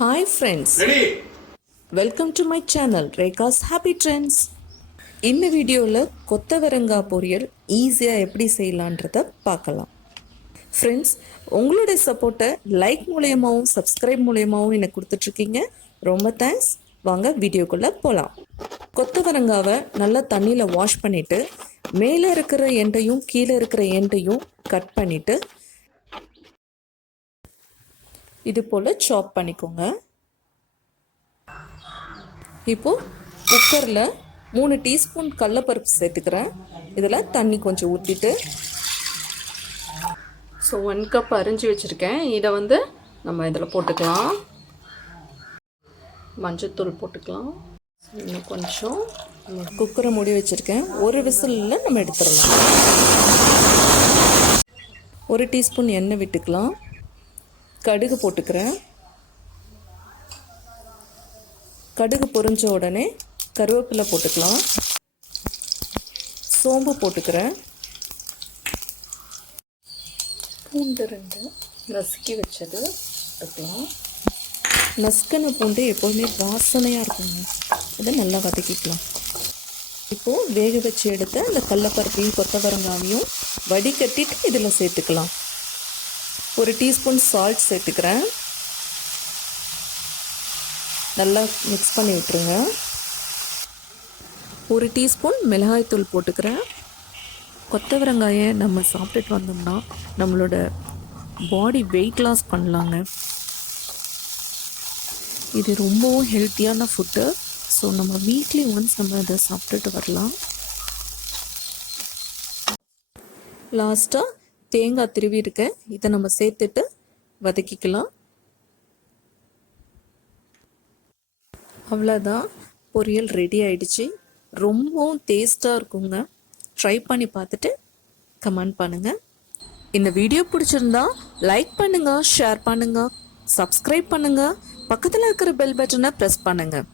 Hi friends, welcome to my channel Rekha's Happy Trends. இந்த வீடியோவில் கொத்தவரங்காய் பொரியல் ஈஸியாக எப்படி செய்யலான்றதை பார்க்கலாம். ஃப்ரெண்ட்ஸ், உங்களுடைய சப்போர்ட்டை லைக் மூலயமாவும் சப்ஸ்கிரைப் மூலயமாவும் எனக்கு கொடுத்துட்ருக்கீங்க. ரொம்ப தேங்க்ஸ். வாங்க வீடியோக்குள்ளே போகலாம். கொத்தவரங்காவை நல்லா தண்ணியில் வாஷ் பண்ணிவிட்டு மேலே இருக்கிற எண்டையும் கீழே இருக்கிற எண்டையும் கட் பண்ணிவிட்டு இது போல் சாப் பண்ணிக்கோங்க. இப்போது குக்கரில் 3 டீஸ்பூன் கடலைப்பருப்பு சேர்த்துக்கிறேன். இதில் தண்ணி கொஞ்சம் ஊற்றிட்டு 1 கப் அரிஞ்சு வச்சுருக்கேன். இதை நம்ம இதில் போட்டுக்கலாம். மஞ்சத்தூள் போட்டுக்கலாம். இன்னும் கொஞ்சம் குக்கரை மூடி வச்சுருக்கேன். ஒரு விசிலில் நம்ம எடுத்துடலாம். 1 டீஸ்பூன் எண்ணெய் விட்டுக்கலாம். கடுகு போட்டுக்கிறேன். கடுகு பொரிஞ்ச உடனே கருவேப்பிலை போட்டுக்கலாம். சோம்பு போட்டுக்கிறேன். பூண்டு 2 நசுக்கி வச்சது போட்டுக்கலாம். நசுக்கின பூண்டு எப்போதுமே வாசனையாக இருக்குங்க. இதை நல்லா வதக்கிக்கலாம். இப்போது வேக வச்சு எடுத்த இந்த கடலைப்பருப்பையும் கொத்தவரங்காயையும் வடிகட்டிட்டு இதில் சேர்த்துக்கலாம். 1 டீஸ்பூன் சால்ட் சேர்த்துக்கிறேன். நல்லா மிக்ஸ் பண்ணி விட்டுருங்க. 1 டீஸ்பூன் மிளகாய்த்தூள் போட்டுக்கிறேன். கொத்தவரங்காயை நம்ம சாப்பிட்டுட்டு வந்தோம்னா நம்மளோட பாடி வெயிட் லாஸ் பண்ணலாங்க. இது ரொம்பவும் ஹெல்த்தியான ஃபுட்டு. ஸோ நம்ம வீக்லி ஒன்ஸ் நம்ம அதை சாப்பிட்டுட்டு வரலாம். லாஸ்ட்டாக தேங்காய் திருவி இருக்கேன். இதை நம்ம சேர்த்துட்டு வதக்கிக்கலாம். அவ்வளோதான், பொரியல் ரெடி ஆயிடுச்சு. ரொம்பவும் டேஸ்ட்டாக இருக்குங்க. ட்ரை பண்ணி பார்த்துட்டு கமெண்ட் பண்ணுங்கள். இந்த வீடியோ பிடிச்சிருந்தா லைக் பண்ணுங்கள், ஷேர் பண்ணுங்கள், சப்ஸ்கிரைப் பண்ணுங்கள், பக்கத்தில் இருக்கிற பெல் பட்டனை ப்ரெஸ் பண்ணுங்கள்.